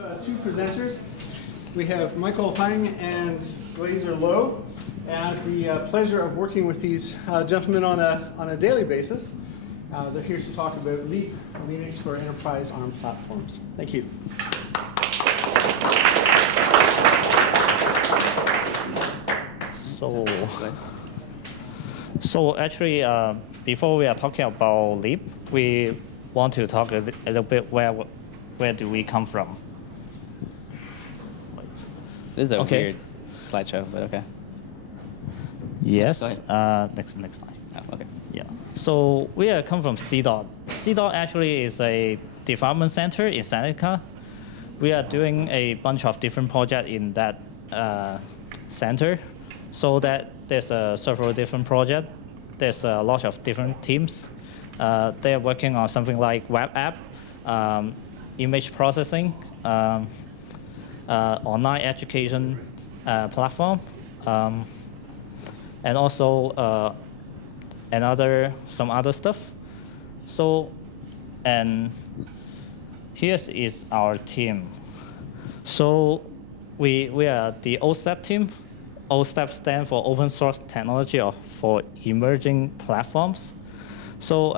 Two presenters. We have Michael Huang and Glaser Lowe. I have the pleasure of working with these gentlemen on a daily basis. They're here to talk about Leap, Linux for enterprise ARM platforms. Thank you. So actually, before we are talking about Leap, we want to talk a little bit where do we come from. This is a weird slideshow, but okay. Yes. Next slide. Oh, okay. Yeah. So we come from CDOT. CDOT actually is a development center in Seneca. We are doing a bunch of different projects in that center. So that there's several different projects. There's a lot of different teams. They're working on something like web app, image processing, online education platform, and also some other stuff. So, and here is our team. So we are the OSTEP team. OSTEP stands for Open Source Technology or for Emerging Platforms. So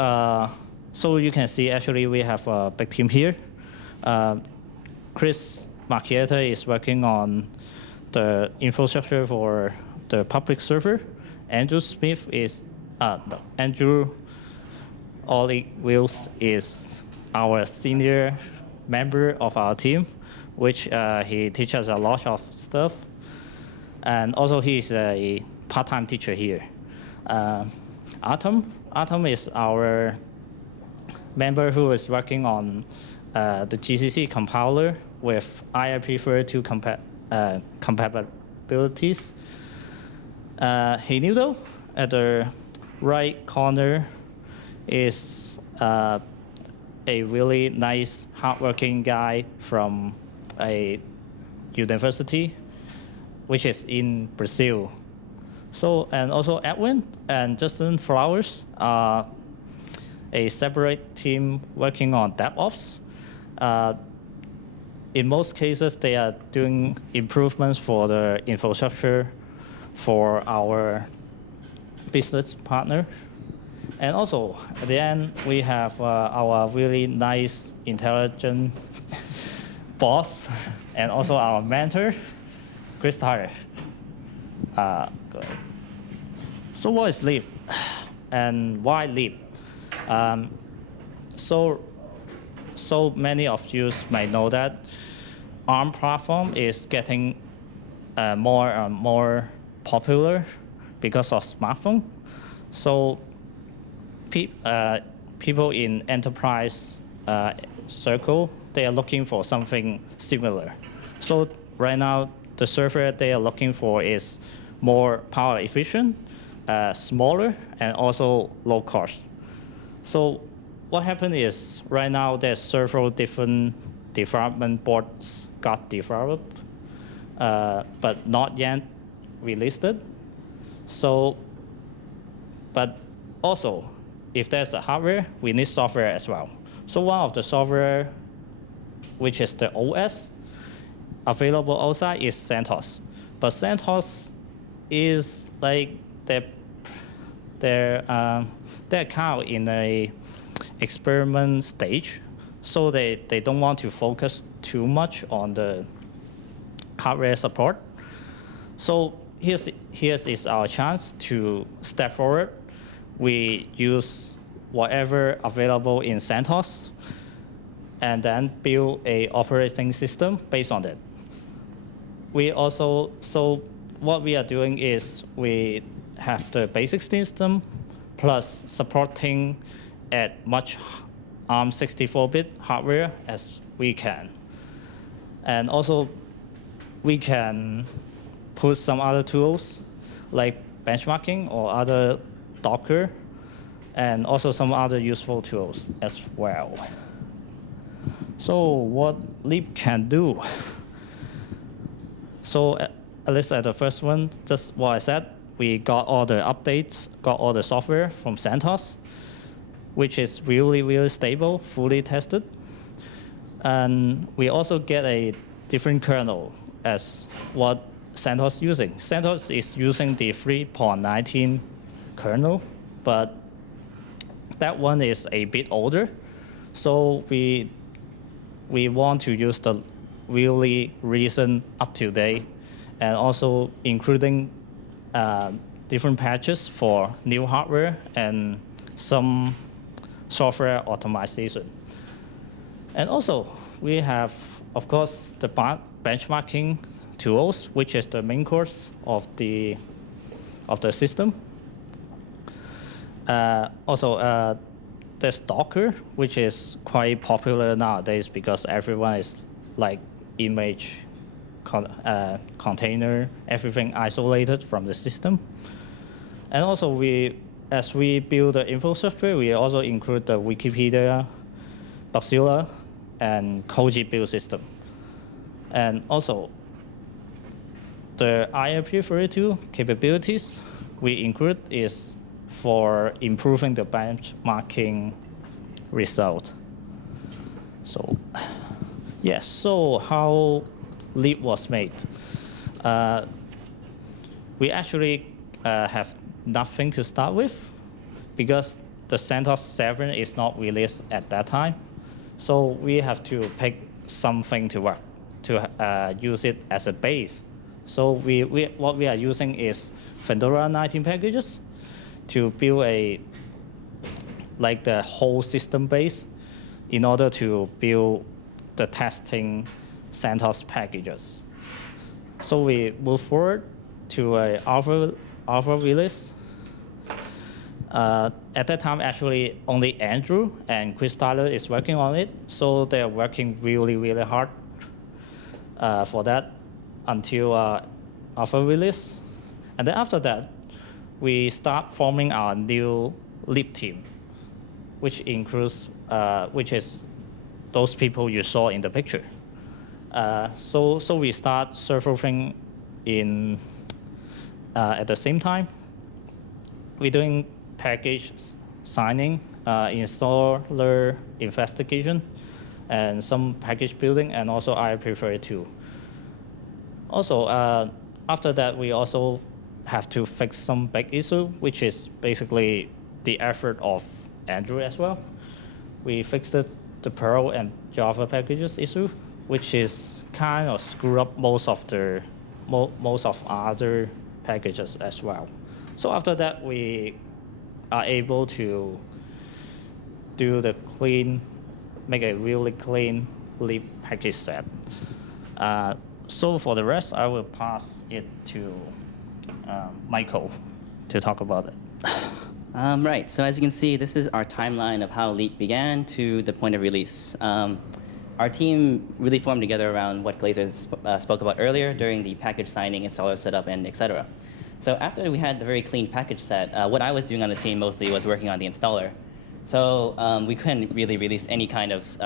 so you can see actually we have a big team here. Chris Macchietta is working on the infrastructure for the public server. Andrew Smith is Andrew Ollie Wills is our senior member of our team, which he teaches a lot of stuff. And also he's a part-time teacher here. Atom is our member who is working on the GCC compiler with IIP32 compatibilities. Noodle at the right corner is a really nice, hardworking guy from a university, which is in Brazil. So, and also Edwin and Justin Flowers are a separate team working on DevOps. In most cases, they are doing improvements for the infrastructure for our business partner. And also, at the end, we have our really nice, intelligent boss, and also our mentor, Chris Tyler. So what is Leap, and why Leap? So many of you may know that ARM platform is getting more and more popular because of smartphone. So people in enterprise circle, they are looking for something similar. So right now, the server they are looking for is more power efficient, smaller, and also low cost. So what happened is right now there's several different development boards got developed, but not yet released. So, but also, if there's a hardware, we need software as well. So one of the software, which is the OS, available outside is CentOS. But CentOS is like they're kind of in a experiment stage, so they don't want to focus too much on the hardware support. So here's is our chance to step forward. We use whatever available in CentOS, and then build a operating system based on that. We also, so what we are doing is we have the basic system plus supporting at much ARM 64-bit hardware as we can. And also we can put some other tools like benchmarking or other Docker, and also some other useful tools as well. So what Leap can do? So at least at the first one, just what I said, we got all the updates, got all the software from CentOS, which is really, really stable, fully tested. And we also get a different kernel as what CentOS using. CentOS is using the 3.19 kernel, but that one is a bit older. So we want to use the really recent, up-to-date, and also including different patches for new hardware and some software optimization. And also, we have, of course, the benchmarking tools, which is the main course of the system. Also, there's Docker, which is quite popular nowadays because everyone is like image container, everything isolated from the system. And also, as we build the infrastructure, we also include the Wikipedia, Bugzilla, and Koji build system. And also, the IRP32 capabilities we include is for improving the benchmarking result. So, yes, so how Leap was made. We actually have nothing to start with because the CentOS 7 is not released at that time. So we have to pick something to work, to use it as a base. So what we are using is Fedora 19 packages to build the whole system base in order to build the testing CentOS packages. So we move forward to a alpha release. At that time, actually, only Andrew and Chris Tyler is working on it. So they are working really, really hard for that until alpha release. And then after that, we start forming our new Leap team, which includes, which is those people you saw in the picture. So we start surfing in at the same time. We're doing package signing, installer investigation, and some package building, and also I prefer it too. Also, after that, we also have to fix some big issue, which is basically the effort of Andrew as well. We fixed the Perl and Java packages issue, which is kind of screw up most of other packages as well. So after that, we are able to do the make a really clean Leap package set. So for the rest, I will pass it to Michael to talk about it. Right, so as you can see, this is our timeline of how Leap began to the point of release. Our team really formed together around what Glaser spoke about earlier during the package signing, installer setup, and etc. So after we had the very clean package set, what I was doing on the team mostly was working on the installer. So we couldn't really release any kind of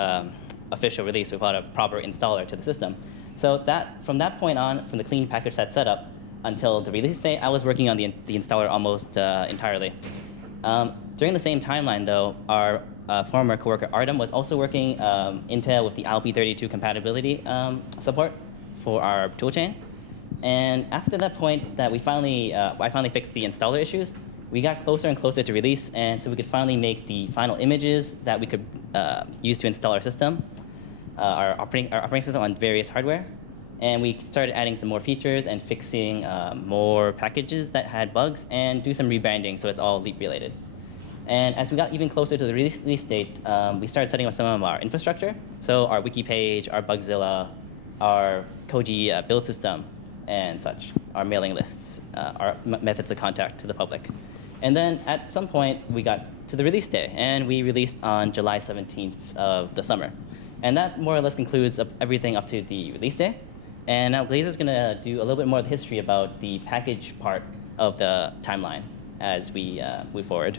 official release without a proper installer to the system. So from that point on, from the clean package set setup until the release day, I was working on the installer almost entirely. During the same timeline, though, our former coworker Artem was also working Intel with the ILP32 compatibility support for our toolchain. And after that point that I finally fixed the installer issues, we got closer and closer to release, and so we could finally make the final images that we could use to install our system, our operating system on various hardware. And we started adding some more features and fixing more packages that had bugs and do some rebranding so it's all Leap related. And as we got even closer to the release date, we started setting up some of our infrastructure. So our wiki page, our Bugzilla, our Koji build system, and such, our mailing lists, our methods of contact to the public. And then at some point, we got to the release day, and we released on July 17th of the summer. And that more or less concludes everything up to the release day. And now Glaser's going to do a little bit more of the history about the package part of the timeline as we move forward.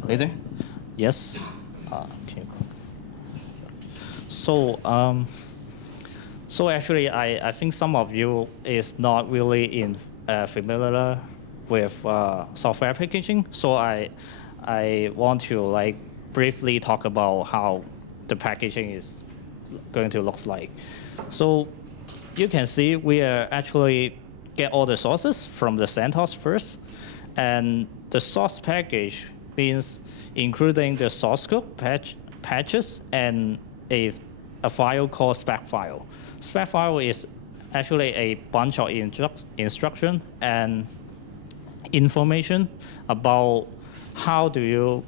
Glaser? Yes. Okay. So actually, I think some of you is not really familiar with software packaging. So I want to briefly talk about how the packaging is going to look like. So you can see we are actually get all the sources from the CentOS first, and the source package means including the source code patches and a file called spec file. Spec file is actually a bunch of instruction and information about how do you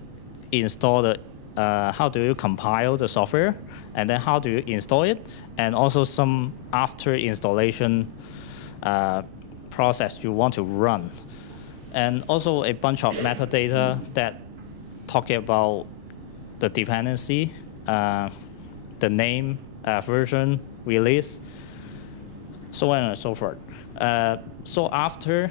install the, how do you compile the software, and then how do you install it, and also some after installation process you want to run. And also a bunch of metadata that talking about the dependency, the name, version, release, so on and so forth. So after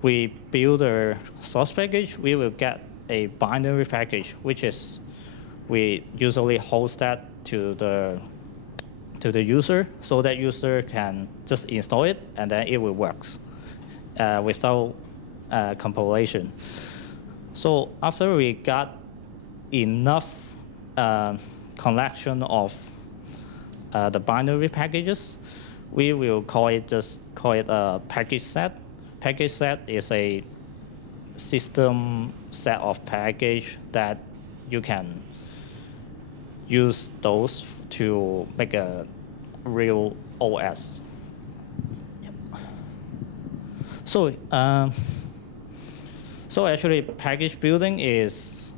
we build a source package, we will get a binary package, which is we usually host that to the user, so that user can just install it and then it will works without compilation. So after we got enough collection of the binary packages, we will call it a package set. Package set is a system set of package that you can use those to make a real OS. Yep. So actually package building is,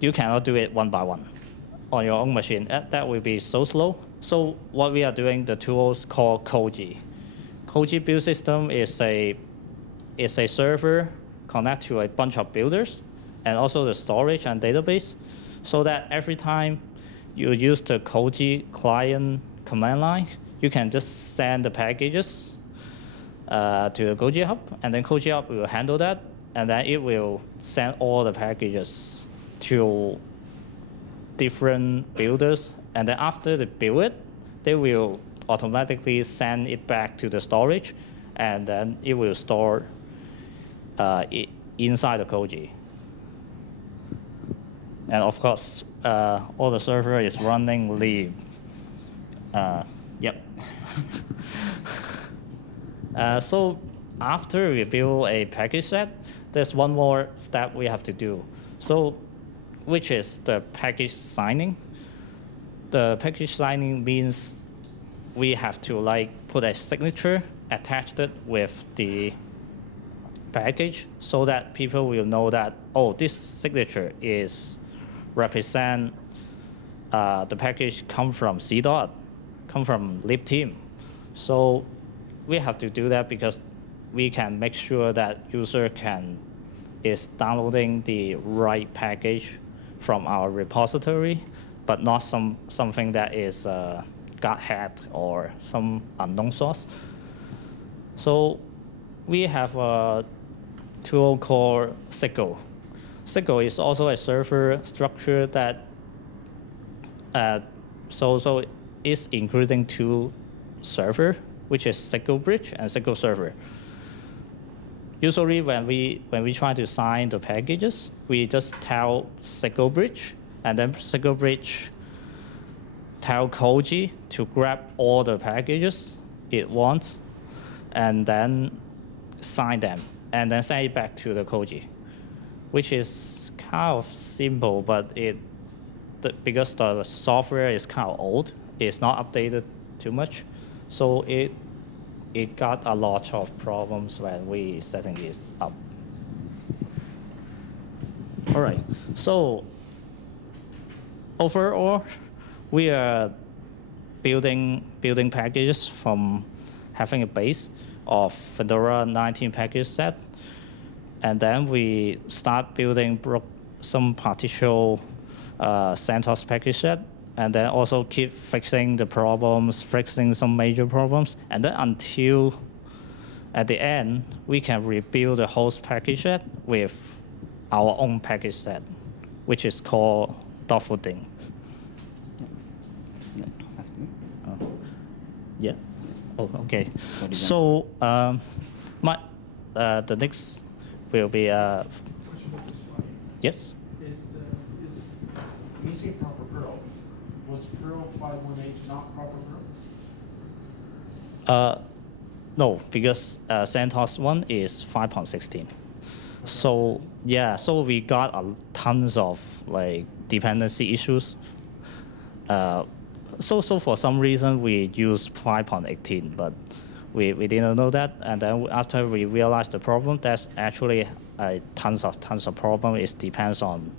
you cannot do it one by one on your own machine. That will be so slow. So what we are doing, the tools called Koji. Koji build system is a server connect to a bunch of builders, and also the storage and database, so that every time you use the Koji client command line, you can just send the packages to the Koji hub, and then Koji hub will handle that, and then it will send all the packages to different builders, and then after they build it, they will automatically send it back to the storage, and then it will store inside the Koji. And of course, all the server is running lib. Yep. So after we build a package set, there's one more step we have to do. So, which is the package signing. The package signing means we have to put a signature attached it with the package, so that people will know that, oh, this signature is represent the package come from CDOT, come from lib team. So we have to do that because we can make sure that user is downloading the right package from our repository, but not something that is got hacked or some unknown source. So we have a tool called Sickle. Sickle is also a server structure that so it's including two server, which is Sickle Bridge and Sickle Server. Usually when we try to sign the packages, we just tell Sickle Bridge, and then Sickle Bridge tell Koji to grab all the packages it wants, and then sign them, and then send it back to the Koji, which is kind of simple, but because the software is kind of old, it's not updated too much, so it got a lot of problems when we setting this up. All right, so overall, we are building packages from having a base of Fedora 19 package set, and then we start building some partial CentOS package set, and then also keep fixing the problems, fixing some major problems, and then until at the end, we can rebuild the host package set with our own package set, which is called Dogfooding. Yeah. Oh, okay. So the next will be yes. Is missing proper Perl, Was Perl 518 not proper Perl? No, because CentOS 1 is 5.16. So yeah, so we got tons of like dependency issues. So for some reason we use 5.18, but we didn't know that. And then after we realized the problem, that's actually tons of problem. It depends on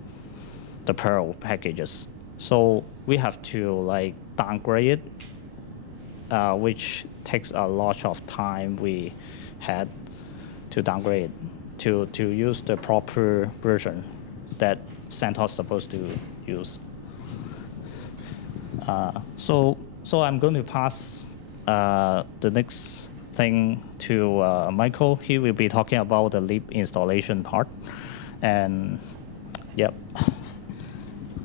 the Perl packages. So we have to like downgrade it, which takes a lot of time we had to downgrade to use the proper version that CentOS is supposed to use. So I'm going to pass the next thing to Michael. He will be talking about the lib installation part. And yep.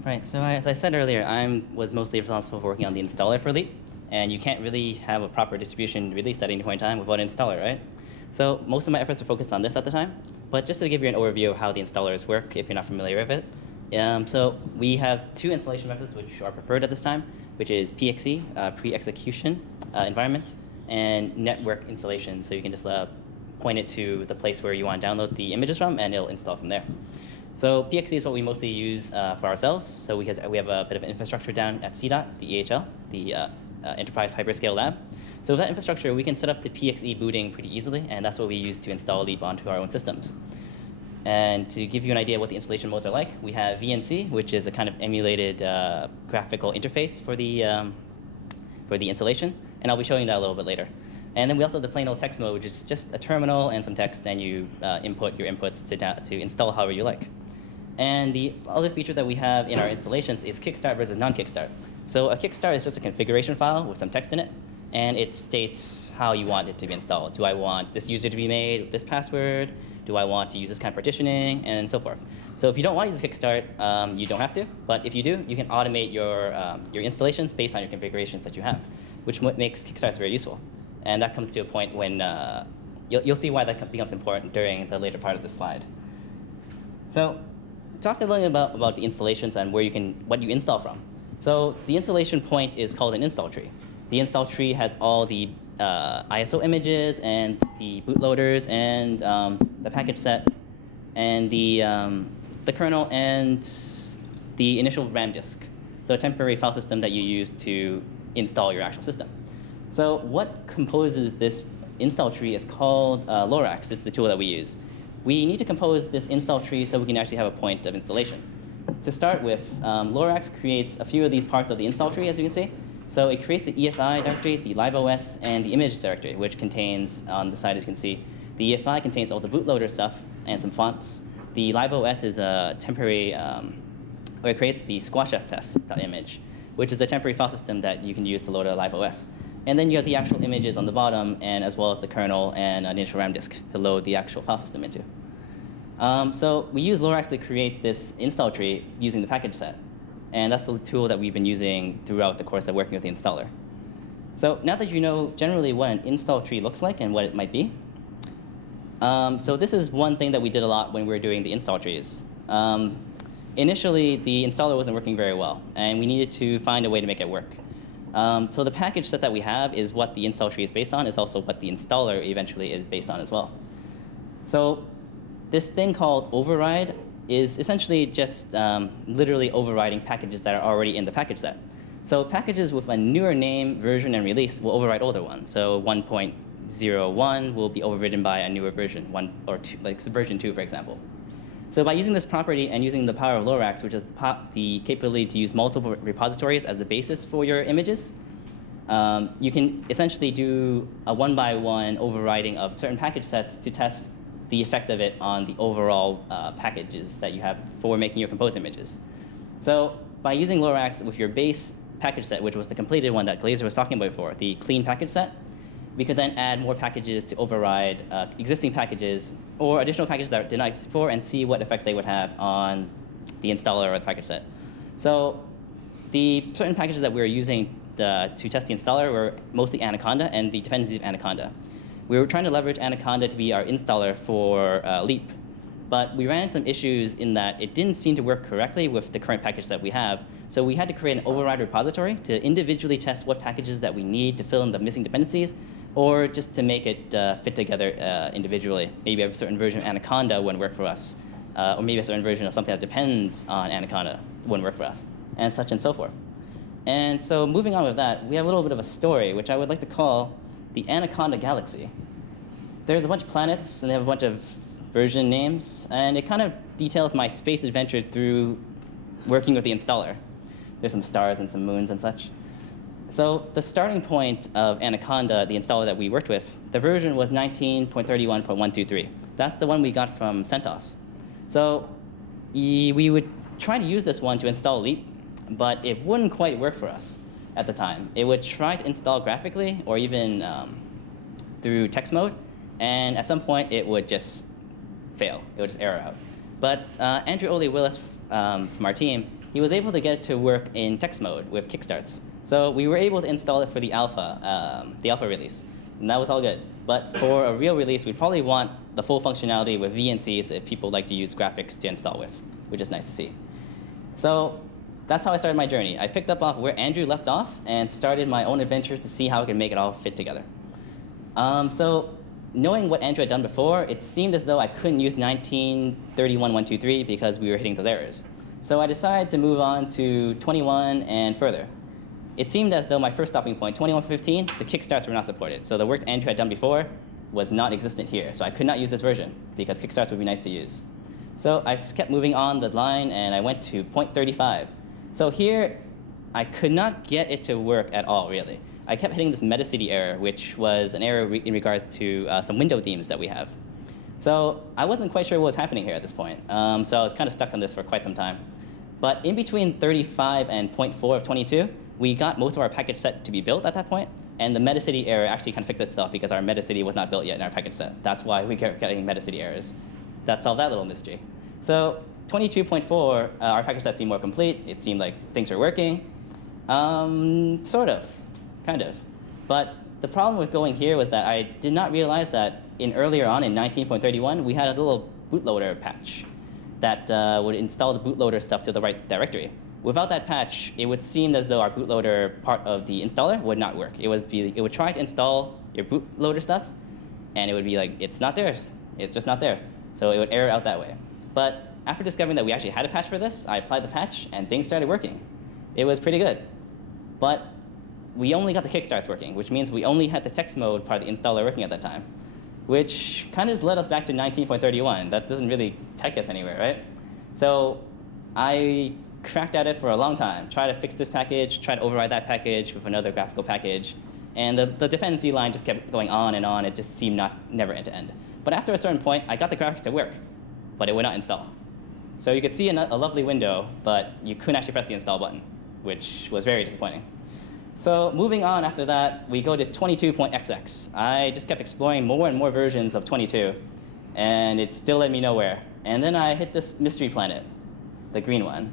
Right, so as I said earlier, I was mostly responsible for working on the installer for Leap, and you can't really have a proper distribution release at any point in time without an installer, right? So most of my efforts are focused on this at the time, but just to give you an overview of how the installers work, if you're not familiar with it. So we have two installation methods which are preferred at this time, which is PXE, pre-execution environment, and network installation. So you can just point it to the place where you want to download the images from, and it'll install from there. So PXE is what we mostly use for ourselves. So we have a bit of infrastructure down at CDOT, the EHL, the Enterprise Hyperscale Lab. So with that infrastructure, we can set up the PXE booting pretty easily, and that's what we use to install Leap onto our own systems. And to give you an idea of what the installation modes are like, we have VNC, which is a kind of emulated graphical interface for the installation, and I'll be showing you that a little bit later. And then we also have the plain old text mode, which is just a terminal and some text, and you input your inputs to install however you like. And the other feature that we have in our installations is kickstart versus non-kickstart. So a kickstart is just a configuration file with some text in it, and it states how you want it to be installed. Do I want this user to be made with this password? Do I want to use this kind of partitioning, and so forth. So if you don't want to use kickstart, you don't have to. But if you do, you can automate your installations based on your configurations that you have, which makes kickstarts very useful. And that comes to a point when you'll see why that becomes important during the later part of the slide. So talk a little about the installations and what you install from. So the installation point is called an install tree. The install tree has all the ISO images and the bootloaders and the package set and the kernel and the initial RAM disk. So a temporary file system that you use to install your actual system. So what composes this install tree is called Lorax. It's the tool that we use. We need to compose this install tree so we can actually have a point of installation. To start with, Lorax creates a few of these parts of the install tree, as you can see. So it creates the EFI directory, the LibOS, and the images directory, which contains, on the side as you can see, the EFI contains all the bootloader stuff and some fonts. The LibOS is a temporary, or it creates the squashfs.image, which is a temporary file system that you can use to load a LibOS. And then you have the actual images on the bottom, and as well as the kernel and an initial RAM disk to load the actual file system into. So we use Lorax to create this install tree using the package set. And that's the tool that we've been using throughout the course of working with the installer. So now that you know generally what an install tree looks like and what it might be, so this is one thing that we did a lot when we were doing the install trees. Initially, the installer wasn't working very well, and we needed to find a way to make it work. So the package set that we have is what the install tree is based on, is also what the installer eventually is based on as well. So this thing called override is essentially just literally overriding packages that are already in the package set. So packages with a newer name, version, and release will override older ones. So 1.01 will be overridden by a newer version, 1 or 2, like version 2, for example. So by using this property and using the power of Lorax, which is the capability to use multiple repositories as the basis for your images, you can essentially do a one-by-one overriding of certain package sets to test the effect of it on the overall packages that you have for making your composed images. So by using Lorax with your base package set, which was the completed one that Glaser was talking about before, the clean package set, we could then add more packages to override existing packages or additional packages that did not exist before and see what effect they would have on the installer or the package set. So the certain packages that we were using to test the installer were mostly Anaconda and the dependencies of Anaconda. We were trying to leverage Anaconda to be our installer for Leap, but we ran into some issues in that it didn't seem to work correctly with the current package that we have So we had to create an override repository to individually test what packages that we need to fill in the missing dependencies, or just to make it fit together individually. Maybe a certain version of Anaconda wouldn't work for us, or maybe a certain version of something that depends on Anaconda wouldn't work for us, and such and so forth. And so moving on with that, we have a little bit of a story, which I would like to call the Anaconda Galaxy. There's a bunch of planets, and they have a bunch of version names, and it kind of details my space adventure through working with the installer. There's some stars and some moons and such. So the starting point of Anaconda, the installer that we worked with, the version was 19.31.123. That's the one we got from CentOS. So we would try to use this one to install Leap, but it wouldn't quite work for us at the time. It would try to install graphically or even through text mode, and at some point it would just fail. It would just error out. But Andrew Ole Willis from our team, he was able to get it to work in text mode with kickstarts. So we were able to install it for the alpha release, and that was all good. But for a real release, we'd probably want the full functionality with VNCs if people like to use graphics to install with, which is nice to see. So that's how I started my journey. I picked up off where Andrew left off and started my own adventure to see how I could make it all fit together. So knowing what Andrew had done before, it seemed as though I couldn't use 19.31.123 because we were hitting those errors. So I decided to move on to 21 and further. It seemed as though my first stopping point, 21.15, the kickstarts were not supported. So the work Andrew had done before was not existent here. So I could not use this version because kickstarts would be nice to use. So I just kept moving on the line, and I went to 0.35. So here, I could not get it to work at all, really. I kept hitting this Metacity error, which was an error in regards to some window themes that we have. So I wasn't quite sure what was happening here at this point. So I was kind of stuck on this for quite some time. But in between 35 and 0.4 of 22, we got most of our package set to be built at that point, and the Metacity error actually kind of fixed itself because our Metacity was not built yet in our package set. That's why we kept getting Metacity errors. That solved that little mystery. So 22.4, our package set seemed more complete. It seemed like things were working. Sort of, kind of. But the problem with going here was that I did not realize that earlier on in 19.31, we had a little bootloader patch that would install the bootloader stuff to the right directory. Without that patch, it would seem as though our bootloader part of the installer would not work. It would try to install your bootloader stuff, and it would be like, it's not there. It's just not there. So it would error out that way. But after discovering that we actually had a patch for this, I applied the patch, and things started working. It was pretty good. But we only got the kickstarts working, which means we only had the text mode part of the installer working at that time, which kind of just led us back to 19.31. That doesn't really take us anywhere, right? So I cracked at it for a long time, tried to fix this package, tried to override that package with another graphical package, and the dependency line just kept going on and on. It just seemed never end to end. But after a certain point, I got the graphics to work, but it would not install. So you could see a lovely window, but you couldn't actually press the install button, which was very disappointing. So moving on after that, we go to 22.xx. I just kept exploring more and more versions of 22, and it still led me nowhere. And then I hit this mystery planet, the green one.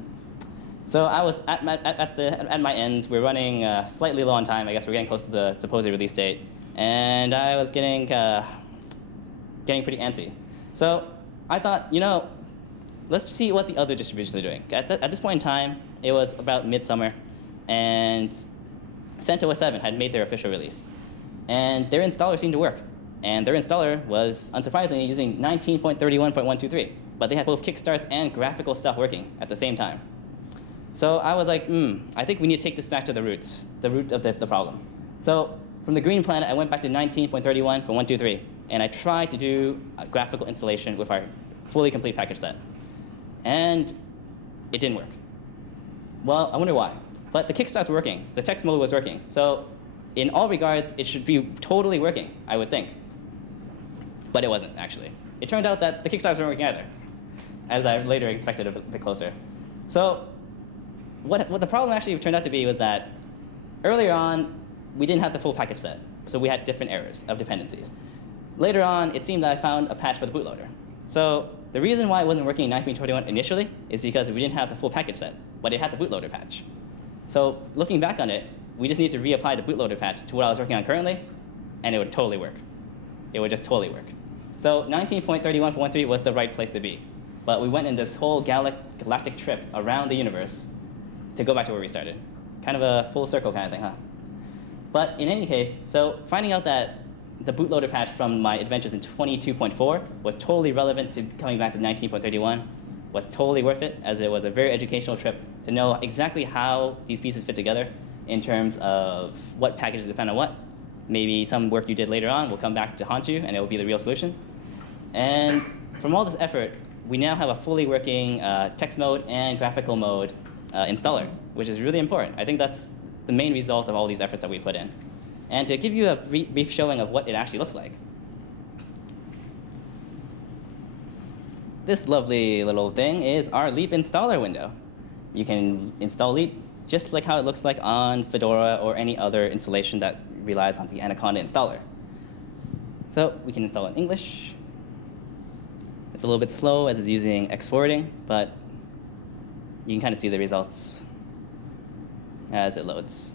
So I was at my ends. We're running slightly low on time. I guess we're getting close to the supposed release date, and I was getting pretty antsy. So I thought, let's see what the other distributions are doing. At this point in time, it was about midsummer, and CentOS 7 had made their official release, and their installer seemed to work. And their installer was, unsurprisingly, using 19.31.123, but they had both kickstarts and graphical stuff working at the same time. So I was like, I think we need to take this back to the root of the problem. So from the green planet, I went back to 19.31.123, and I tried to do a graphical installation with our fully complete package set. And it didn't work. Well, I wonder why. But the kickstart's working. The text mode was working. So in all regards, it should be totally working, I would think. But it wasn't, actually. It turned out that the kickstarts weren't working either, as I later expected a bit closer. So what the problem actually turned out to be was that earlier on, we didn't have the full package set. So we had different errors of dependencies. Later on, it seemed that I found a patch for the bootloader. So the reason why it wasn't working in 19.21 initially is because we didn't have the full package set, but it had the bootloader patch. So looking back on it, we just need to reapply the bootloader patch to what I was working on currently, and it would totally work. It would just totally work. So 19.31.13 was the right place to be. But we went in this whole galactic trip around the universe to go back to where we started. Kind of a full circle kind of thing, huh? But in any case, so finding out that the bootloader patch from my adventures in 22.4 was totally relevant to coming back to 19.31 was totally worth it, as it was a very educational trip to know exactly how these pieces fit together in terms of what packages depend on what. Maybe some work you did later on will come back to haunt you, and it will be the real solution. And from all this effort, we now have a fully working text mode and graphical mode installer, which is really important. I think that's the main result of all these efforts that we put in. And to give you a brief showing of what it actually looks like. This lovely little thing is our Leap installer window. You can install Leap just like how it looks like on Fedora or any other installation that relies on the Anaconda installer. So we can install in English. It's a little bit slow as it's using X forwarding, but you can kind of see the results as it loads.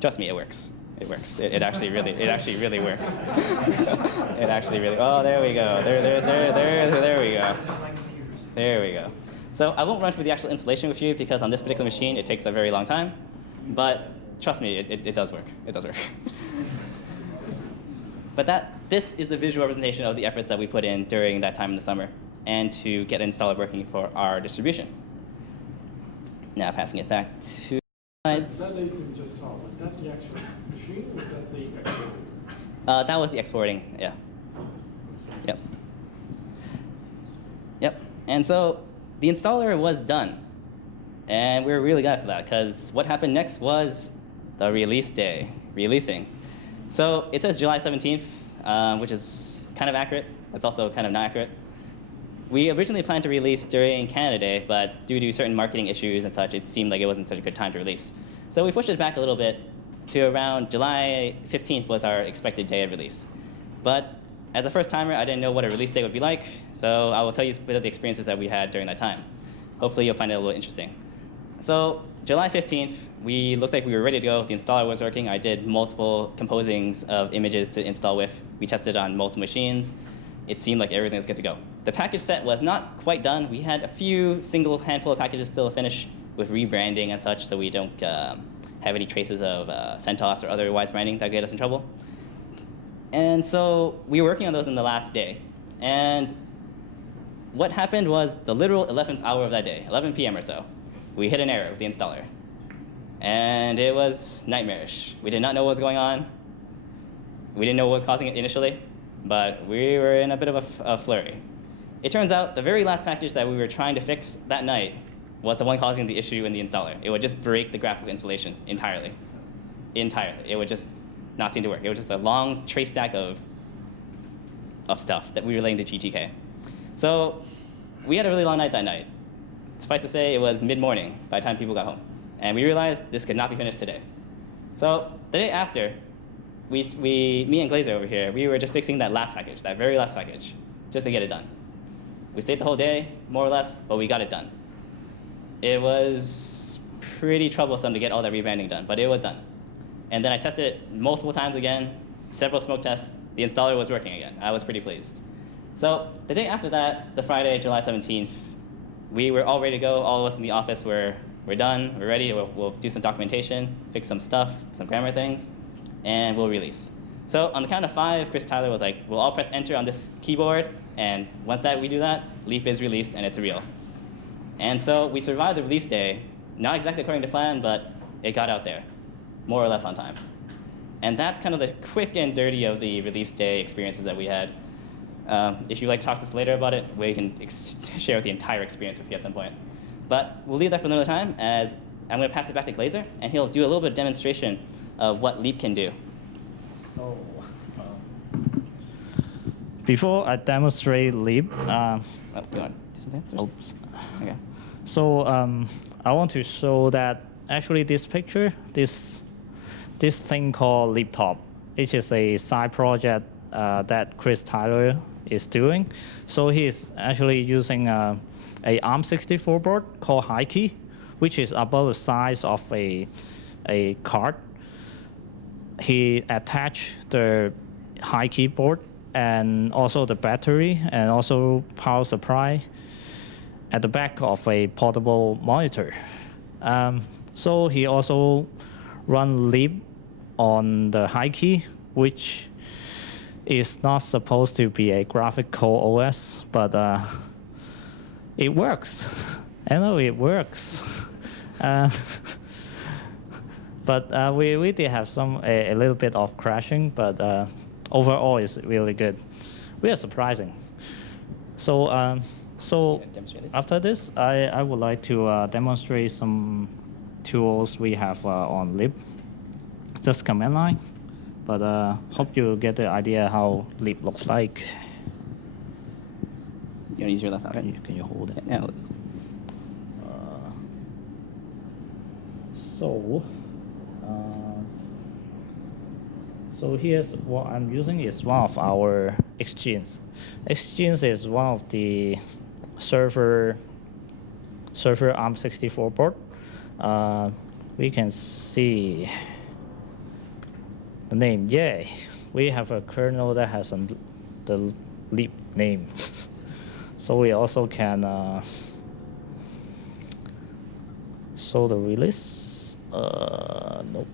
Trust me, it works. It works. It actually really works. It actually really. Oh, there we go. There we go. There we go. So I won't run through the actual installation with you because on this particular machine it takes a very long time, but trust me, it does work. It does work. But this is the visual representation of the efforts that we put in during that time in the summer, and to get an installer working for our distribution. Now passing it back to slides. That latency we just saw, was that the actual machine, or was that the export? That was the exporting, yeah. Yep. Yep. And so the installer was done. And we were really glad for that, because what happened next was the release day, releasing. So it says July 17th, which is kind of accurate. It's also kind of not accurate. We originally planned to release during Canada Day, but due to certain marketing issues and such, it seemed like it wasn't such a good time to release. So we pushed it back a little bit to around July 15th was our expected day of release. But as a first timer, I didn't know what a release day would be like, so I will tell you a bit of the experiences that we had during that time. Hopefully you'll find it a little interesting. So July 15th, we looked like we were ready to go. The installer was working. I did multiple composings of images to install with. We tested on multiple machines. It seemed like everything was good to go. The package set was not quite done. We had a few single handful of packages still to finish with rebranding and such, so we don't have any traces of CentOS or otherwise branding that get us in trouble. And so we were working on those in the last day. And what happened was the literal 11th hour of that day, 11 p.m. or so, we hit an error with the installer. And it was nightmarish. We did not know what was going on. We didn't know what was causing it initially, but we were in a bit of a flurry. It turns out the very last package that we were trying to fix that night was the one causing the issue in the installer. It would just break the graphical installation entirely. Entirely. It would just not seem to work. It was just a long trace stack of stuff that we were laying to GTK. So we had a really long night that night. Suffice to say, it was mid-morning by the time people got home. And we realized this could not be finished today. So the day after, me and Glaser over here, we were just fixing that last package, that very last package, just to get it done. We stayed the whole day, more or less, but we got it done. It was pretty troublesome to get all that rebranding done, but it was done. And then I tested it multiple times again, several smoke tests. The installer was working again. I was pretty pleased. So the day after that, the Friday, July 17th, we were all ready to go. All of us in the office we're done, we're ready. We'll do some documentation, fix some stuff, some grammar things, and we'll release. So on the count of 5, Chris Tyler was like, we'll all press enter on this keyboard, and once we do that, Leap is released and it's real. And so we survived the release day, not exactly according to plan, but it got out there, more or less on time. And that's kind of the quick and dirty of the release day experiences that we had. If you'd like to talk to us later about it, we can share the entire experience with you at some point. But we'll leave that for another time, as I'm going to pass it back to Glaser, and he'll do a little bit of demonstration of what Leap can do. So, before I demonstrate Leap, You want to do something else? oops. Okay. So I want to show that actually this picture, this thing called LeapTop, it is a side project that Chris Tyler is doing. So he's actually using a ARM64 board called HiKey, which is about the size of a card. He attached the HiKey board and also the battery and also power supply at the back of a portable monitor. So he also run lib on the high key, which is not supposed to be a graphical OS, but it works. I know it works. But we did have a little bit of crashing, but overall it's really good. We are surprising. So Demonstrate it. after this, I would like to demonstrate some tools we have on lib. Just command line, but hope you get the idea how lib looks like. You want to use your left hand, right? Can you hold it? Yeah. So here's what I'm using is one of our Exchange. Exchange is one of the server ARM64 board. We can see the name. Yay! We have a kernel that has the lib name. So we also can show the release. Nope.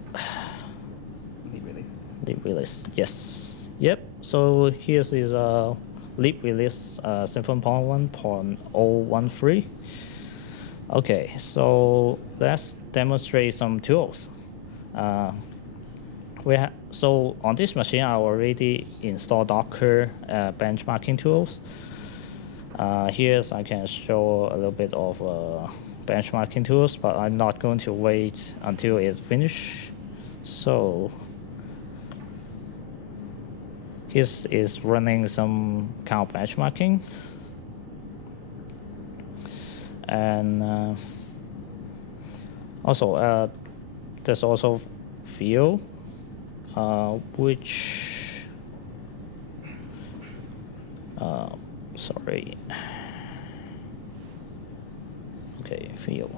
Lead release. Lib release, yes. Yep, so here's is lib release 7.1.013. Okay, so let's demonstrate some tools. So on this machine, I already installed Docker benchmarking tools. Here I can show a little bit of benchmarking tools, but I'm not going to wait until it's finished. So here is running some kind of benchmarking. And also there's also field, which sorry. Okay, field.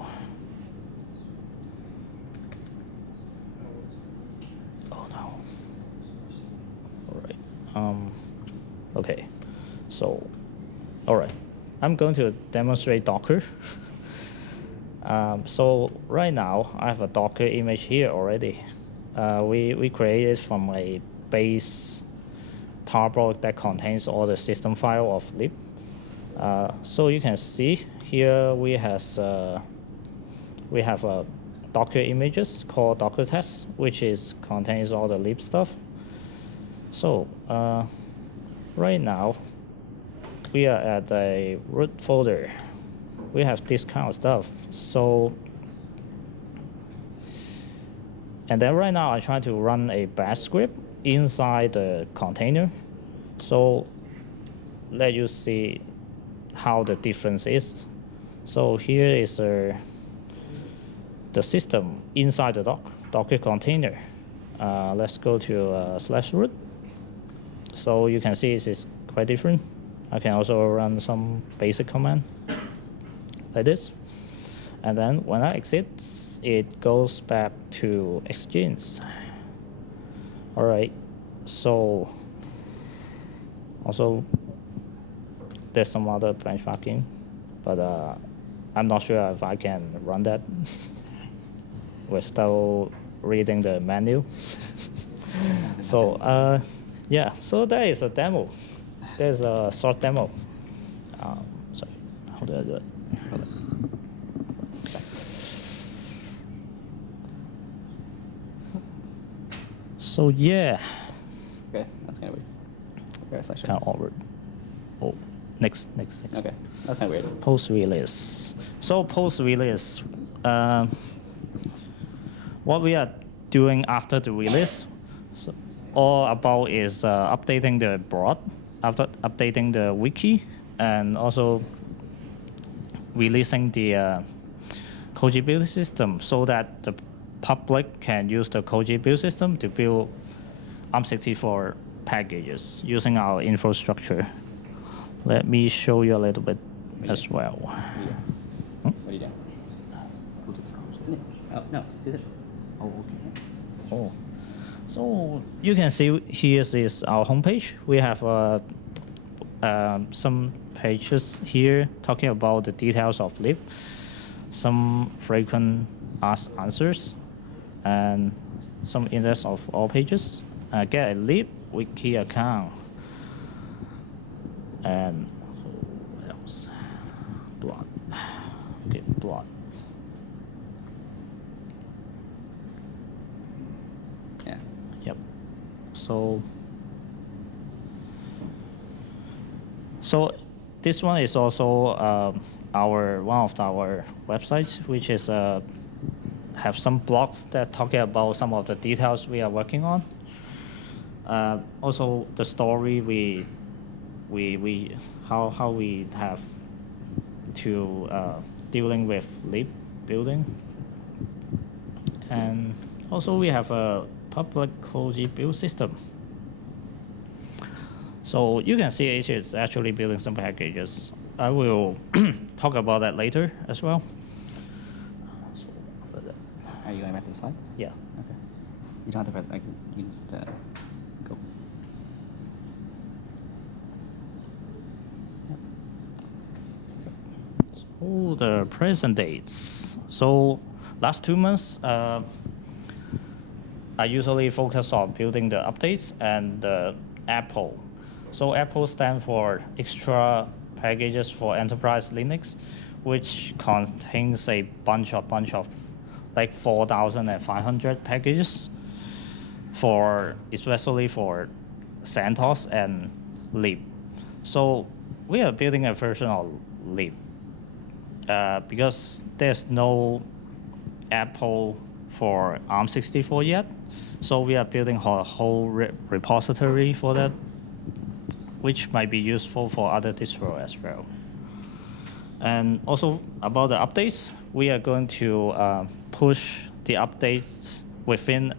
Oh no. All right. Okay. So, all right. I'm going to demonstrate Docker. So right now I have a Docker image here already. We created from a base tarball that contains all the system file of lib. So you can see here we have a Docker images called Docker test, which contains all the lib stuff. So right now we are at a root folder. We have this kind of stuff. So, and then right now I try to run a bash script inside the container. So let you see how the difference is. So here is the system inside the Docker container. Let's go to /root. So you can see it's quite different. I can also run some basic command like this. And then when I exit, it goes back to Exchange. All right, so also there's some other benchmarking, but I'm not sure if I can run that without reading the menu. So yeah, so that is a demo. There's a short demo. Sorry, how do I do it? So yeah, Okay, that's kind of weird. Okay, slash. kind of awkward. Oh, next. Okay, that's kind of weird. Post release. So post release, what we are doing after the release, so all about is updating the board, updating the wiki, and also releasing the Koji build system so that the public can use the Koji build system to build ARM64 packages using our infrastructure. Let me show you a little bit as well. What are you doing? Oh, no, just do this. Oh, okay. Oh, so you can see here is our homepage. We have some pages here talking about the details of leap, some frequent asked answers, and some index of all pages. Get a leap wiki account, and what else? Blog. Get blog. Yeah. Yep. So this one is also one of our websites, which is have some blogs that talking about some of the details we are working on. Also the story how we have to dealing with leap building, and also we have a public Koji build system. So you can see H is actually building some packages. I will talk about that later as well. Are you going back to the slides? Yeah. Okay. You don't have to press exit. You just go. Yep. So the present dates. So last 2 months, I usually focus on building the updates and the Apple. So Apple stands for extra packages for enterprise Linux, which contains a bunch of like 4,500 packages especially for CentOS and Leap. So we are building a version of Leap because there's no Apple for ARM64 yet. So we are building a whole repository for that, which might be useful for other distros as well. And also about the updates, we are going to push the updates within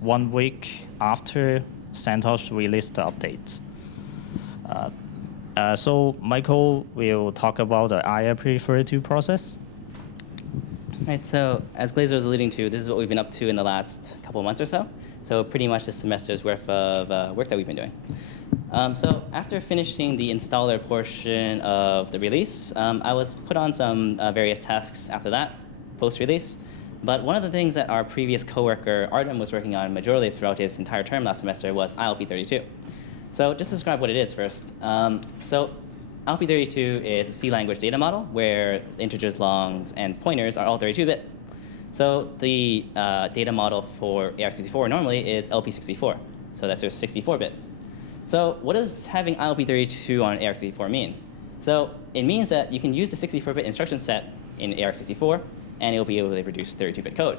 1 week after CentOS released the updates. So Michael will talk about the IRP32 process. Right, so as Glaser was alluding to, this is what we've been up to in the last couple of months or so. So pretty much this semester's worth of work that we've been doing. So after finishing the installer portion of the release, I was put on some various tasks after that, post-release. But one of the things that our previous coworker, Artem, was working on majorly throughout his entire term last semester was ILP32. So just to describe what it is first. So ILP32 is a C language data model where integers, longs, and pointers are all 32-bit. So the data model for ARC64 normally is LP64. So that's just 64-bit. So what does having ILP32 on ARC64 mean? So it means that you can use the 64-bit instruction set in ARC64, and it'll be able to produce 32-bit code.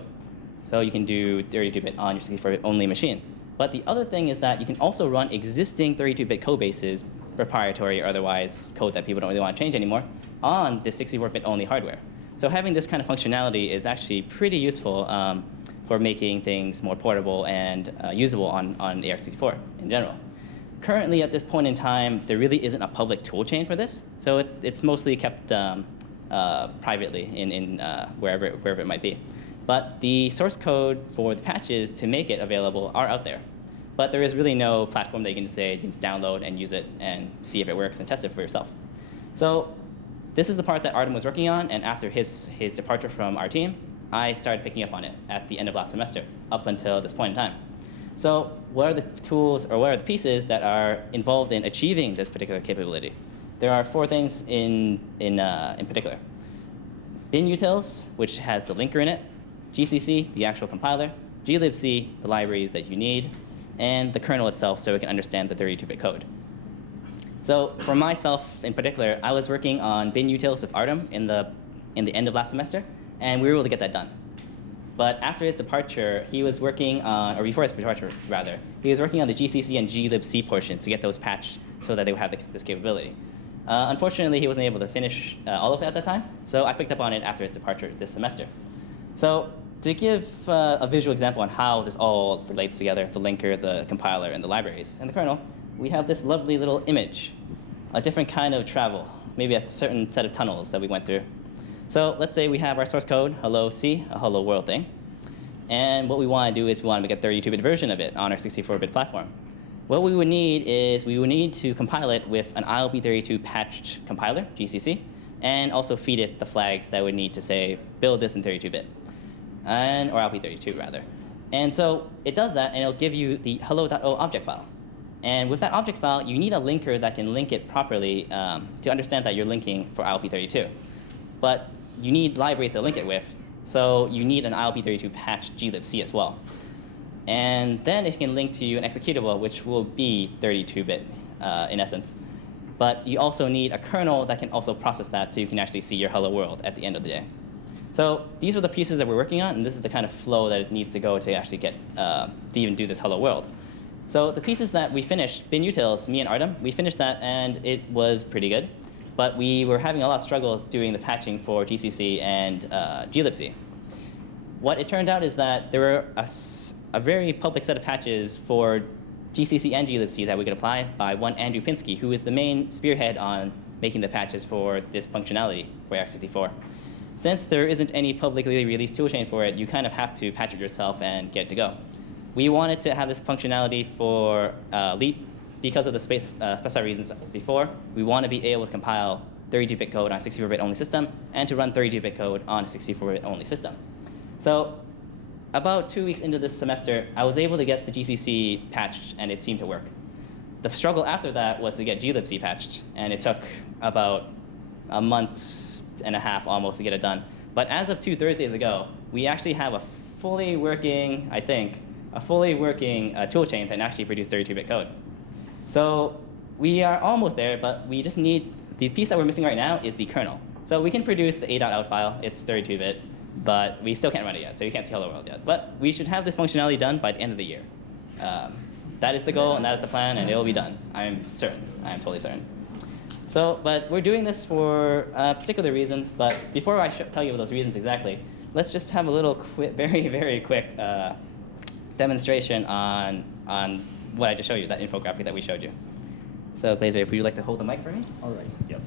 So you can do 32-bit on your 64-bit only machine. But the other thing is that you can also run existing 32-bit code bases, proprietary or otherwise, code that people don't really want to change anymore, on the 64-bit only hardware. So having this kind of functionality is actually pretty useful for making things more portable and usable on ARC64 in general. Currently, at this point in time, there really isn't a public toolchain for this, so it's mostly kept privately in wherever it might be. But the source code for the patches to make it available are out there. But there is really no platform that you can just say you can just download and use it and see if it works and test it for yourself. So this is the part that Artem was working on, and after his departure from our team, I started picking up on it at the end of last semester, up until this point in time. So what are the tools, or what are the pieces that are involved in achieving this particular capability? There are 4 things in particular. binutils, which has the linker in it, GCC, the actual compiler, glibc, the libraries that you need, and the kernel itself so it can understand the 32-bit code. So for myself in particular, I was working on binutils with Artem in the end of last semester, and we were able to get that done. But after his departure, he was working on, or before his departure rather, he was working on the GCC and glibc portions to get those patched so that they would have this capability. Unfortunately, he wasn't able to finish all of it at that time, so I picked up on it after his departure this semester. So to give a visual example on how this all relates together, the linker, the compiler, and the libraries, and the kernel, we have this lovely little image, a different kind of travel, maybe a certain set of tunnels that we went through. So let's say we have our source code, hello C, a hello world thing. And what we want to do is we want to make a 32-bit version of it on our 64-bit platform. what we would need is we would need to compile it with an ILP32 patched compiler, GCC, and also feed it the flags that would need to say, build this in 32-bit, or ILP32 rather. And so it does that, and it'll give you the hello.o object file. And with that object file, you need a linker that can link it properly to understand that you're linking for ILP32. But you need libraries to link it with, so you need an ILP32 patched glibc as well. And then it can link to an executable, which will be 32-bit in essence. But you also need a kernel that can also process that so you can actually see your hello world at the end of the day. So these are the pieces that we're working on, and this is the kind of flow that it needs to go to actually get to even do this hello world. So the pieces that we finished, bin utils, me and Artem, we finished that, and it was pretty good. But we were having a lot of struggles doing the patching for GCC and glibc. What it turned out is that there were a very public set of patches for GCC and glibc that we could apply by one Andrew Pinsky, who is the main spearhead on making the patches for this functionality for x64. Since there isn't any publicly released toolchain for it, you kind of have to patch it yourself and get it to go. We wanted to have this functionality for Leap because of the specified reasons before. We want to be able to compile 32-bit code on a 64-bit only system and to run 32-bit code on a 64-bit only system. So about 2 weeks into this semester, I was able to get the GCC patched, and it seemed to work. The struggle after that was to get glibc patched, and it took about a month and a half almost to get it done. But as of 2 Thursdays ago, we actually have a fully working, I think, toolchain that actually produce 32-bit code. So we are almost there, but we just need, the piece that we're missing right now is the kernel. So we can produce the a.out file, it's 32-bit, but we still can't run it yet, so you can't see hello world yet. But we should have this functionality done by the end of the year. That is the goal, and that is the plan, and it will be done. I'm certain, I'm totally certain. So, but we're doing this for particular reasons, but before I tell you those reasons exactly, let's just have a little very, very quick demonstration on what I just showed you, that infographic that we showed you. So Glaser, if you'd like to hold the mic for me? All right. Yep.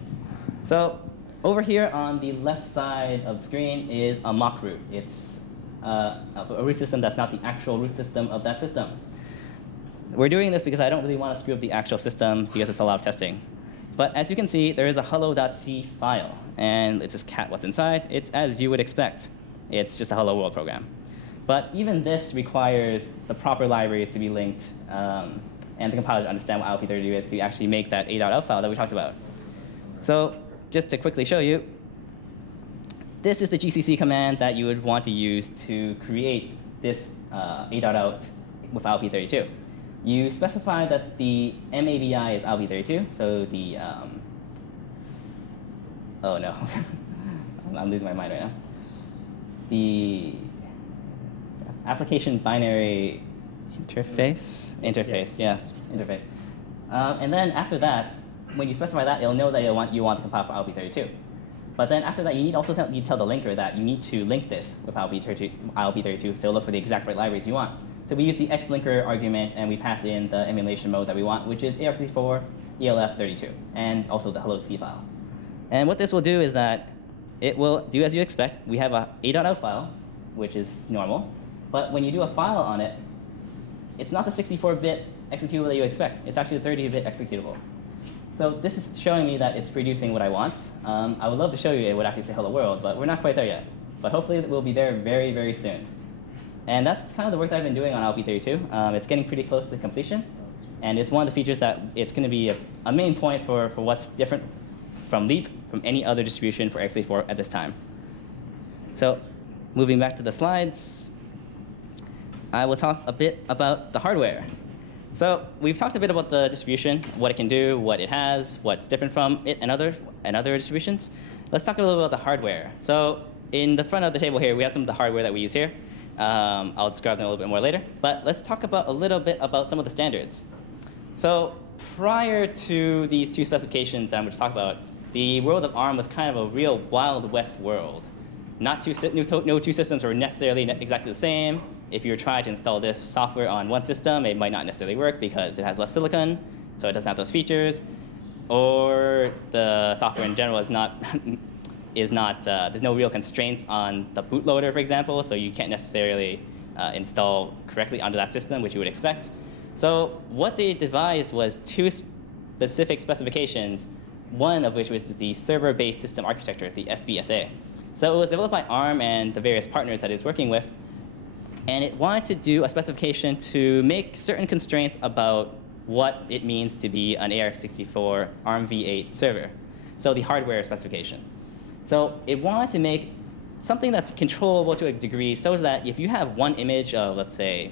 So over here on the left side of the screen is a mock root. It's a root system that's not the actual root system of that system. We're doing this because I don't really want to screw up the actual system because it's a lot of testing. But as you can see, there is a hello.c file, and it's just cat what's inside. It's as you would expect. It's just a hello world program. But even this requires the proper libraries to be linked and the compiler to understand what ILP32 is to actually make that a.out file that we talked about. So just to quickly show you, this is the GCC command that you would want to use to create this a.out with ILP32. You specify that the MAVI is ILP32, so the, oh no, I'm losing my mind right now. The application binary interface? Interface, yeah, interface. And then after that, when you specify that, it'll know that you want to compile for ILP32. But then after that, you need also you tell the linker that you need to link this with ILP32, so look for the exact right libraries you want. So we use the xlinker argument, and we pass in the emulation mode that we want, which is ARC64, ELF32, and also the hello.c file. And what this will do is that it will do as you expect. We have a a.out file, which is normal. But when you do a file on it, it's not the 64-bit executable that you expect. It's actually the 30-bit executable. So this is showing me that it's producing what I want. I would love to show you it would actually say hello world, but we're not quite there yet. But hopefully we'll be there very, very soon. And that's kind of the work that I've been doing on ILP32. It's getting pretty close to completion. And it's one of the features that it's going to be a main point for what's different from Leap, from any other distribution for x64 at this time. So moving back to the slides, I will talk a bit about the hardware. So we've talked a bit about the distribution, what it can do, what it has, what's different from it and other distributions. Let's talk a little bit about the hardware. So in the front of the table here, we have some of the hardware that we use here. I'll describe them a little bit more later. But let's talk about a little bit about some of the standards. So prior to these two specifications that I'm going to talk about, the world of ARM was kind of a real Wild West world. No two systems were necessarily exactly the same. If you were trying to install this software on one system, it might not necessarily work because it has less silicon, so it doesn't have those features. Or the software in general is not, there's no real constraints on the bootloader, for example, so you can't necessarily install correctly onto that system, which you would expect. So what they devised was two specific specifications, one of which was the server-based system architecture, the SBSA. So it was developed by ARM and the various partners that it's working with, and it wanted to do a specification to make certain constraints about what it means to be an ARX64 ARMv8 server, so the hardware specification. So it wanted to make something that's controllable to a degree so that if you have one image of, let's say,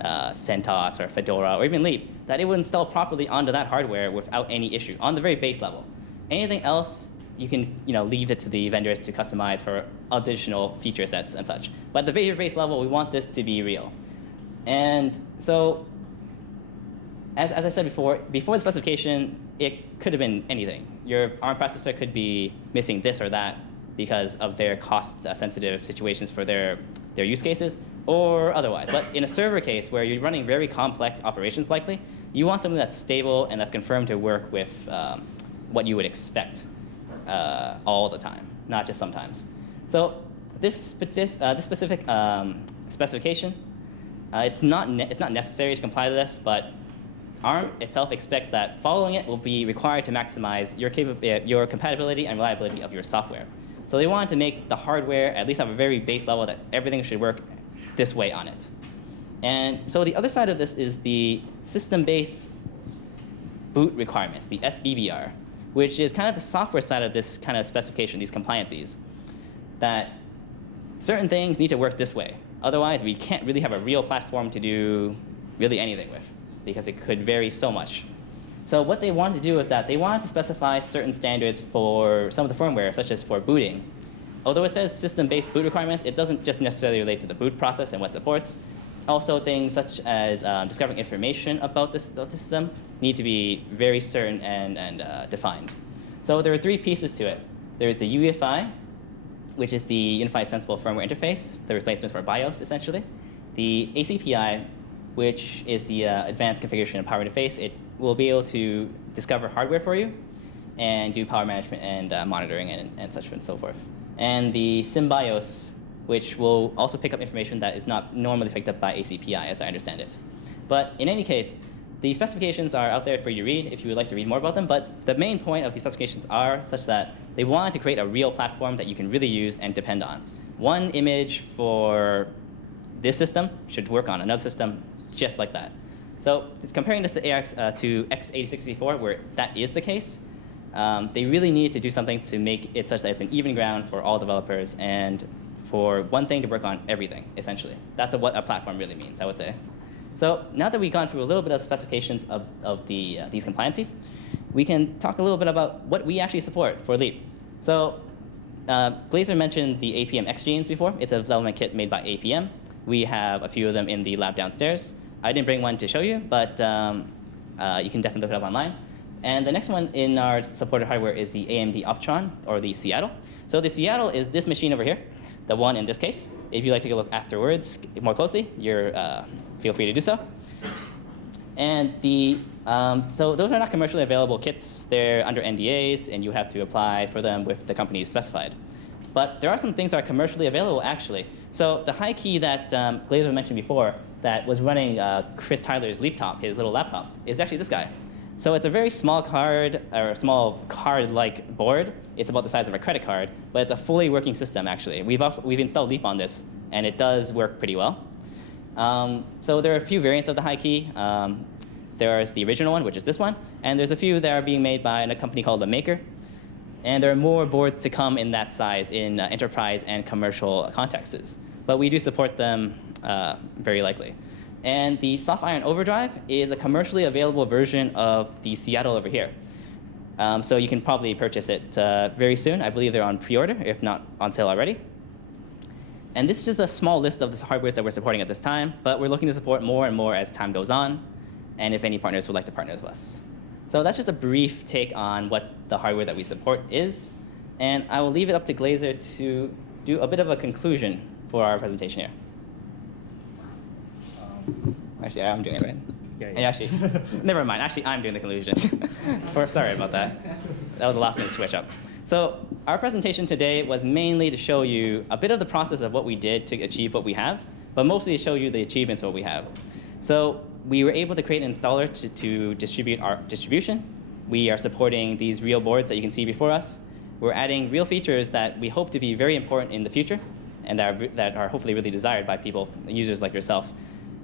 CentOS or Fedora or even Leap, that it would install properly onto that hardware without any issue on the very base level. Anything else, you can leave it to the vendors to customize for additional feature sets and such. But at the very base level, we want this to be real. And so, as I said before the specification, it could have been anything. Your ARM processor could be missing this or that because of their cost-sensitive situations for their use cases, or otherwise. But in a server case where you're running very complex operations likely, you want something that's stable and that's confirmed to work with what you would expect all the time, not just sometimes. So this specific specification, it's not necessary to comply to this, but ARM itself expects that following it will be required to maximize your compatibility and reliability of your software. So they wanted to make the hardware at least have a very base level that everything should work this way on it. And so the other side of this is the system-based boot requirements, the SBBR, which is kind of the software side of this kind of specification, these compliances, that certain things need to work this way. Otherwise, we can't really have a real platform to do really anything with, because it could vary so much. So what they wanted to do with that, they wanted to specify certain standards for some of the firmware, such as for booting. Although it says system-based boot requirement, it doesn't just necessarily relate to the boot process and what it supports. Also, things such as discovering information about the system need to be very certain and defined. So there are three pieces to it. There's the UEFI, which is the Unified Sensible Firmware Interface, the replacement for BIOS, essentially. The ACPI, which is the Advanced Configuration and Power Interface. It will be able to discover hardware for you and do power management and monitoring and such and so forth. And the SymBIOS, which will also pick up information that is not normally picked up by ACPI, as I understand it. But in any case, the specifications are out there for you to read if you would like to read more about them. But the main point of these specifications are such that they wanted to create a real platform that you can really use and depend on. One image for this system should work on another system just like that. So it's comparing this to x86-64, where that is the case. They really needed to do something to make it such that it's an even ground for all developers and for one thing to work on everything, essentially. That's what a platform really means, I would say. So now that we've gone through a little bit of specifications of these compliances, we can talk a little bit about what we actually support for Leap. So Glaser mentioned the APM X genes before. It's a development kit made by APM. We have a few of them in the lab downstairs. I didn't bring one to show you, but you can definitely look it up online. And the next one in our supported hardware is the AMD Optron, or the Seattle. So the Seattle is this machine over here, the one in this case. If you'd like to take a look afterwards more closely, feel free to do so. And so those are not commercially available kits. They're under NDAs, and you have to apply for them with the companies specified. But there are some things that are commercially available, actually. So the high key that Glaser mentioned before that was running Chris Tyler's Leaptop, his little laptop, is actually this guy. So it's a very small card, or a small card-like board. It's about the size of a credit card, but it's a fully working system, actually. We've installed Leap on this, and it does work pretty well. So there are a few variants of the high key. There's the original one, which is this one, and there's a few that are being made by a company called The Maker. And there are more boards to come in that size in enterprise and commercial contexts. But we do support them very likely. And the Soft Iron Overdrive is a commercially available version of the Seattle over here. So you can probably purchase it very soon. I believe they're on pre-order, if not on sale already. And this is just a small list of the hardware that we're supporting at this time, but we're looking to support more and more as time goes on, and if any partners would like to partner with us. So that's just a brief take on what the hardware that we support is. And I will leave it up to Glaser to do a bit of a conclusion for our presentation here. Actually, I'm doing it, right? Yeah. Actually, never mind. Actually, I'm doing the conclusion. Sorry about that. That was a last-minute switch up. So our presentation today was mainly to show you a bit of the process of what we did to achieve what we have, but mostly to show you the achievements of what we have. So we were able to create an installer to distribute our distribution. We are supporting these real boards that you can see before us. We're adding real features that we hope to be very important in the future and that are hopefully really desired by people, users like yourself.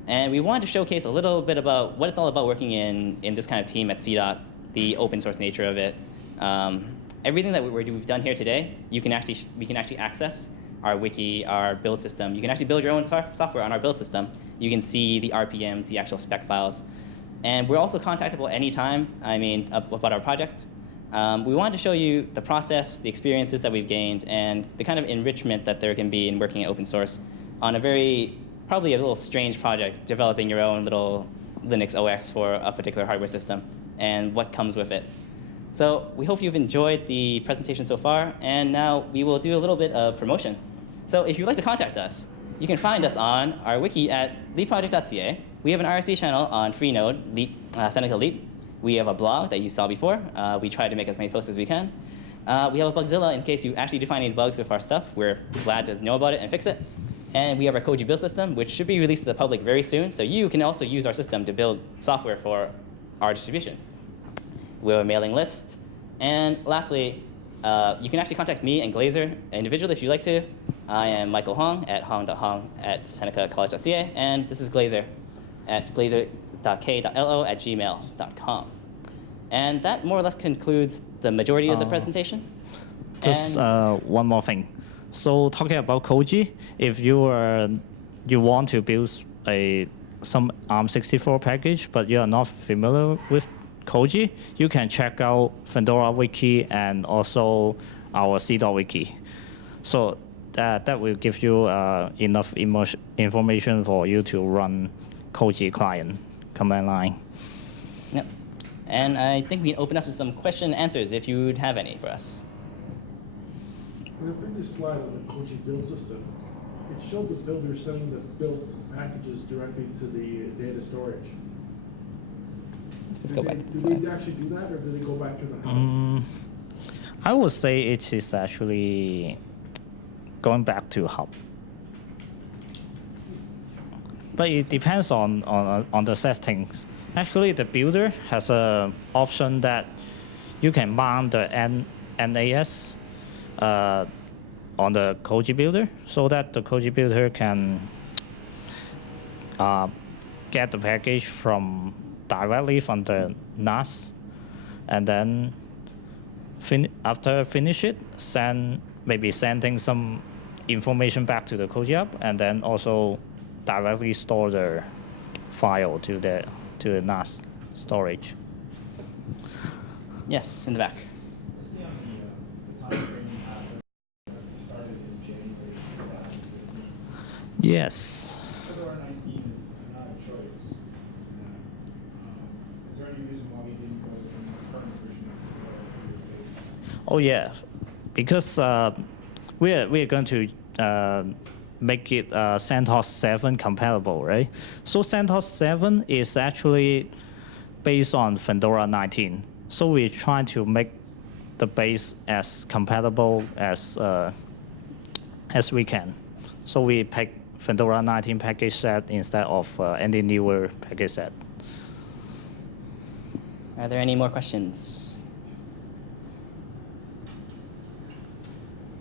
And we wanted to showcase a little bit about what it's all about working in this kind of team at CDOT, the open source nature of it. Everything that we've done here today, we can actually access our wiki, our build system. You can actually build your own software on our build system. You can see the RPMs, the actual spec files. And we're also contactable anytime, about our project. We wanted to show you the process, the experiences that we've gained, and the kind of enrichment that there can be in working at open source on probably a little strange project, developing your own little Linux OS for a particular hardware system, and what comes with it. So we hope you've enjoyed the presentation so far, and now we will do a little bit of promotion. So if you'd like to contact us, you can find us on our wiki at leapproject.ca. We have an RSC channel on Freenode, Seneca Leap. We have a blog that you saw before. We try to make as many posts as we can. We have a Bugzilla in case you actually do find any bugs with our stuff. We're glad to know about it and fix it. And we have our Koji build system, which should be released to the public very soon. So you can also use our system to build software for our distribution. We have a mailing list. And lastly, you can actually contact me and Glaser individually if you'd like to. I am Michael Hong at hong.hong@senecacollege.ca. And this is Glaser at glaser.k.lo@gmail.com. And that more or less concludes the majority of the presentation. Just one more thing. So talking about Koji, if you want to build some ARM64 package, but you are not familiar with Koji, you can check out Fedora Wiki and also our CDOT Wiki. So that will give you enough information for you to run Koji client command line. Yep. And I think we can open up to some question and answers if you'd have any for us. On the previous slide on the Koji build system, it showed the builder sending the built packages directly to the data storage. Let's go back to the Do slide. they actually do that, or do they go back to the hub? I would say it is actually going back to hub. But it depends on the settings. Actually, the builder has an option that you can mount the NAS on the Koji builder, so that the Koji builder can get the package directly from the NAS, and then after finish it, sending some information back to the Koji app, and then also directly store the file to the NAS storage. Yes, in the back. See on the time frame you have that started in January 2015. Yes. Fedora 19 is not a choice. Is there any reason why we didn't go with the current version of Fedora for your base? Oh yeah, because we're going to make it CentOS 7 compatible, right? So CentOS 7 is actually based on Fedora 19. So we're trying to make the base as compatible as we can. So we pick Fedora 19 package set instead of any newer package set. Are there any more questions?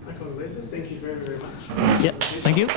Michael Glaser, thank you very, very much. Yeah, thank you.